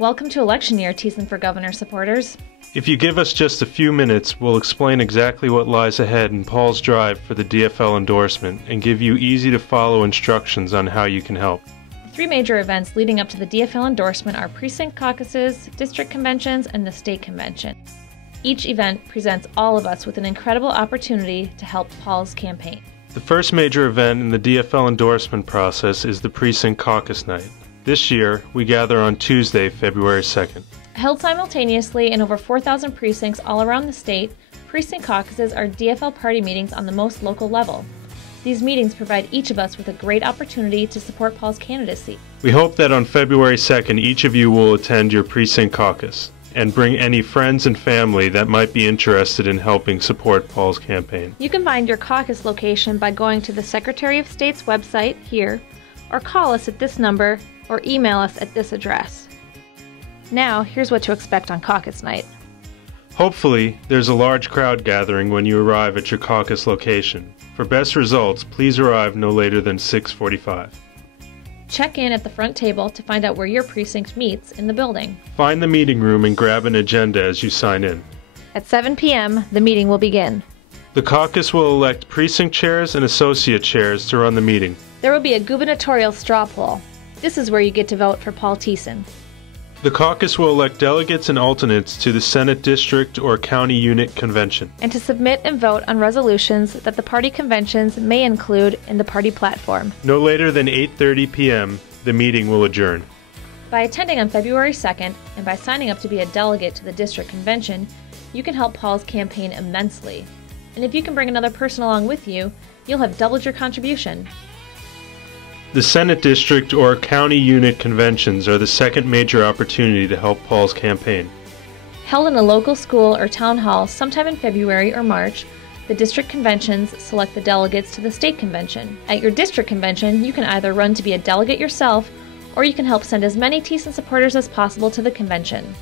Welcome to election year, Thissen for Governor supporters. If you give us just a few minutes, we'll explain exactly what lies ahead in Paul's drive for the DFL endorsement and give you easy-to-follow instructions on how you can help. The three major events leading up to the DFL endorsement are precinct caucuses, district conventions, and the state convention. Each event presents all of us with an incredible opportunity to help Paul's campaign. The first major event in the DFL endorsement process is the Precinct Caucus Night. This year, we gather on Tuesday, February 2nd. Held simultaneously in over 4,000 precincts all around the state, precinct caucuses are DFL party meetings on the most local level. These meetings provide each of us with a great opportunity to support Paul's candidacy. We hope that on February 2nd, each of you will attend your precinct caucus and bring any friends and family that might be interested in helping support Paul's campaign. You can find your caucus location by going to the Secretary of State's website here, or call us at this number, or email us at this address. Now, here's what to expect on caucus night. Hopefully, there's a large crowd gathering when you arrive at your caucus location. For best results, please arrive no later than 6:45. Check in at the front table to find out where your precinct meets in the building. Find the meeting room and grab an agenda as you sign in. At 7 p.m., the meeting will begin. The caucus will elect precinct chairs and associate chairs to run the meeting. There will be a gubernatorial straw poll. This is where you get to vote for Paul Thissen. The caucus will elect delegates and alternates to the Senate District or County Unit Convention, and to submit and vote on resolutions that the party conventions may include in the party platform. No later than 8:30 p.m., the meeting will adjourn. By attending on February 2nd and by signing up to be a delegate to the district convention, you can help Paul's campaign immensely. And if you can bring another person along with you, you'll have doubled your contribution. The Senate District or County Unit Conventions are the second major opportunity to help Paul's campaign. Held in a local school or town hall sometime in February or March, the district conventions select the delegates to the state convention. At your district convention, you can either run to be a delegate yourself, or you can help send as many Thissen supporters as possible to the convention.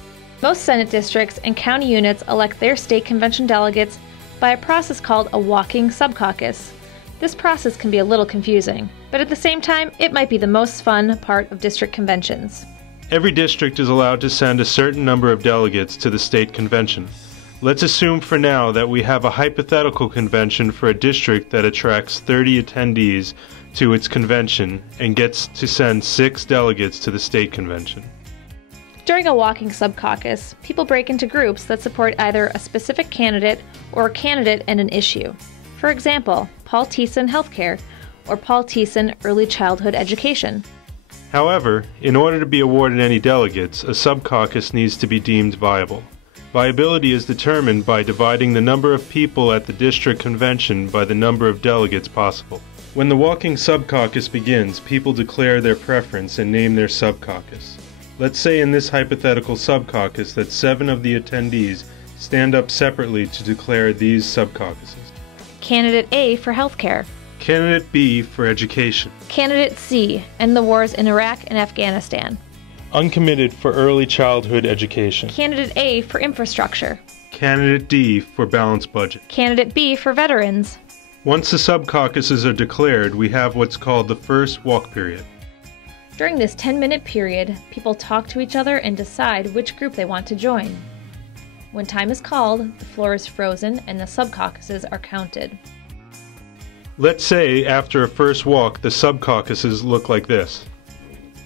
Most Senate districts and county units elect their state convention delegates by a process called a walking subcaucus. This process can be a little confusing, but at the same time, it might be the most fun part of district conventions. Every district is allowed to send a certain number of delegates to the state convention. Let's assume for now that we have a hypothetical convention for a district that attracts 30 attendees to its convention and gets to send 6 delegates to the state convention. During a walking subcaucus, people break into groups that support either a specific candidate or a candidate and an issue. For example, Paul Thissen Healthcare or Paul Thissen Early Childhood Education. However, in order to be awarded any delegates, a subcaucus needs to be deemed viable. Viability is determined by dividing the number of people at the district convention by the number of delegates possible. When the walking subcaucus begins, people declare their preference and name their subcaucus. Let's say in this hypothetical subcaucus that 7 of the attendees stand up separately to declare these subcaucuses. Candidate A for healthcare. Candidate B for education. Candidate C, end the wars in Iraq and Afghanistan. Uncommitted for early childhood education. Candidate A for infrastructure. Candidate D for balanced budget. Candidate B for veterans. Once the subcaucuses are declared, we have what's called the first walk period. During this 10-minute period, people talk to each other and decide which group they want to join. When time is called, the floor is frozen and the subcaucuses are counted. Let's say after a first walk, the subcaucuses look like this.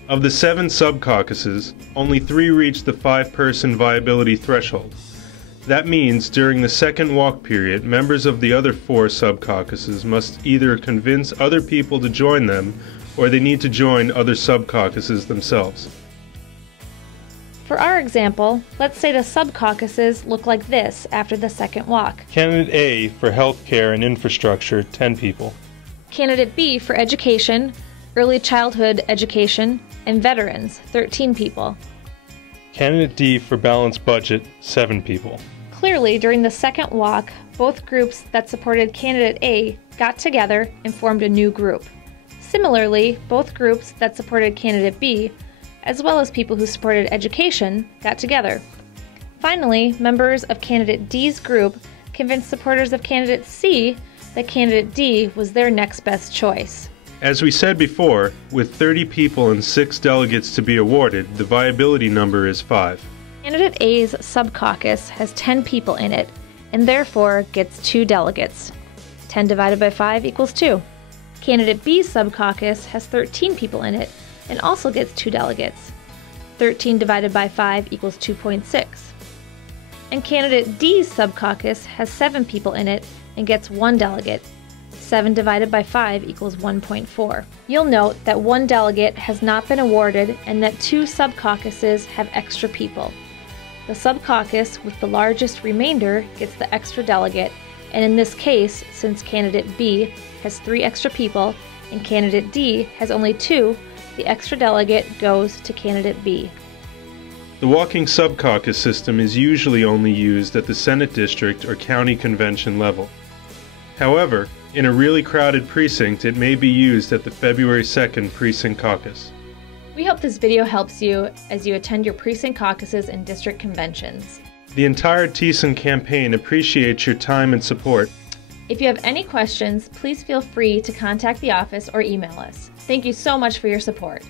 Of the 7 subcaucuses, only 3 reach the 5-person viability threshold. That means during the second walk period, members of the other 4 subcaucuses must either convince other people to join them or they need to join other subcaucuses themselves. For our example, let's say the subcaucuses look like this after the second walk. Candidate A for healthcare and infrastructure, 10 people. Candidate B for education, early childhood education, and veterans, 13 people. Candidate D for balanced budget, 7 people. Clearly, during the second walk, both groups that supported candidate A got together and formed a new group. Similarly, both groups that supported candidate B, as well as people who supported education, got together. Finally, members of candidate D's group convinced supporters of candidate C that candidate D was their next best choice. As we said before, with 30 people and 6 delegates to be awarded, the viability number is 5. Candidate A's sub-caucus has 10 people in it, and therefore gets 2 delegates. 10 divided by 5 equals 2. Candidate B's sub-caucus has 13 people in it, and also gets 2 delegates. 13 divided by 5 equals 2.6. And candidate D's sub-caucus has 7 people in it, and gets 1 delegate. 7 divided by 5 equals 1.4. You'll note that 1 delegate has not been awarded and that 2 sub-caucuses have extra people. The sub-caucus with the largest remainder gets the extra delegate, and in this case, since candidate B has 3 extra people and candidate D has only 2, the extra delegate goes to candidate B. The walking sub-caucus system is usually only used at the Senate district or county convention level. However, in a really crowded precinct, it may be used at the February 2nd precinct caucus. We hope this video helps you as you attend your precinct caucuses and district conventions. The entire Thissen campaign appreciates your time and support. If you have any questions, please feel free to contact the office or email us. Thank you so much for your support.